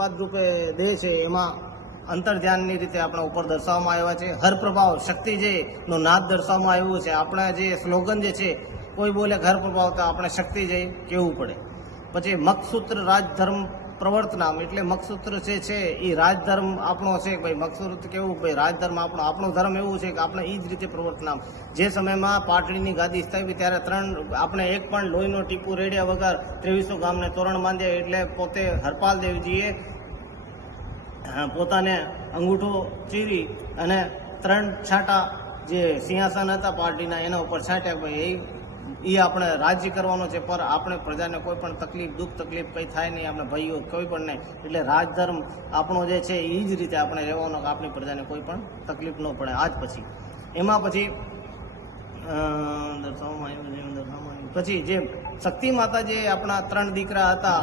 આશીર્વાદ રૂપે દે છે એમાં અંતર્ધ્યાનની રીતે આપણા ઉપર દર્શાવવામાં આવ્યા છે. હર પ્રભાવ શક્તિ જે નો નાદ દર્શાવવામાં આવ્યું છે. આપણા જે સ્લોગન જે છે, કોઈ બોલે ઘર પ્રભાવ તો આપણે શક્તિ જઈ કહેવું પડે. પછી મખસૂત્ર રાજધર્મ પ્રવર્તનામ, એટલે મખસૂત્ર જે છે એ રાજધર્મ આપણો છે. ભાઈ મખસૂત્ર કેવું, ભાઈ રાજધર્મ આપણો ધર્મ એવું છે કે આપણે એ જ રીતે પ્રવર્તનામ. જે સમયમાં પાટડીની ગાદી સ્થાપી ત્યારે આપણે એક પણ લોહીનો ટીપું રેડ્યા વગર 2300 ગામને તોરણ બાંધ્યા. એટલે પોતે હરપાલ દેવજીએ પોતાને અંગૂઠો ચીરી અને 3 છાંટા જે સિંહાસન હતા પાર્ટીના એના ઉપર છાંટ્યા. ભાઈ એ આપણે રાજ્ય કરવાનો છે, પર આપણે પ્રજાને કોઈ પણ તકલીફ દુઃખ તકલીફ કંઈ થાય નહીં, આપણે ભાઈઓ કોઈ પણ નહીં. એટલે રાજધર્મ આપણો જે છે એ જ રીતે આપણે રહેવાનો કે આપણી પ્રજાને કોઈ પણ તકલીફ ન પડે. આજ પછી એમાં પછી પછી જે શક્તિ માતા જે આપણા 3 દીકરા હતા,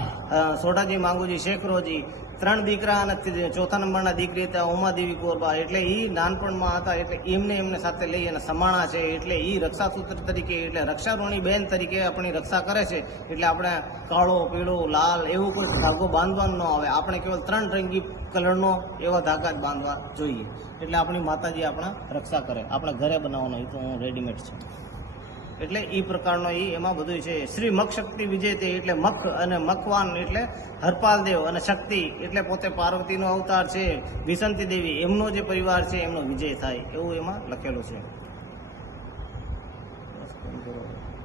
સોઢાજી, માંગુજી, શેખરોજી, 3 દીકરા અને 4થા નંબરના દીકરી હતા ઉમાદેવી કોરબા. એટલે એ નાનપણમાં હતા એટલે એમને સાથે લઈ અને સમાણા છે. એટલે એ રક્ષાસૂત્ર તરીકે, એટલે રક્ષાઋણી બેન તરીકે આપણી રક્ષા કરે છે. એટલે આપણે કાળો, પીળો, લાલ એવું કોઈ ધાગો બાંધવાનો ન આવે. આપણે કેવલ 3 રંગી કલરનો એવા ધાગા જ બાંધવા જોઈએ. એટલે આપણી માતાજી આપણા રક્ષા કરે. આપણે ઘરે બનાવવાનો, એ તો હું રેડીમેડ છે. એટલે એ પ્રકારનો એમાં બધું છે. શ્રી મખ શક્તિ વિજય તે, એટલે મખ અને મખવાન એટલે હરપાલ દેવ, અને શક્તિ એટલે પોતે પાર્વતીનો અવતાર છે. વિસંતી દેવી એમનો જે પરિવાર છે એમનો વિજય થાય એવું એમાં લખેલું છે.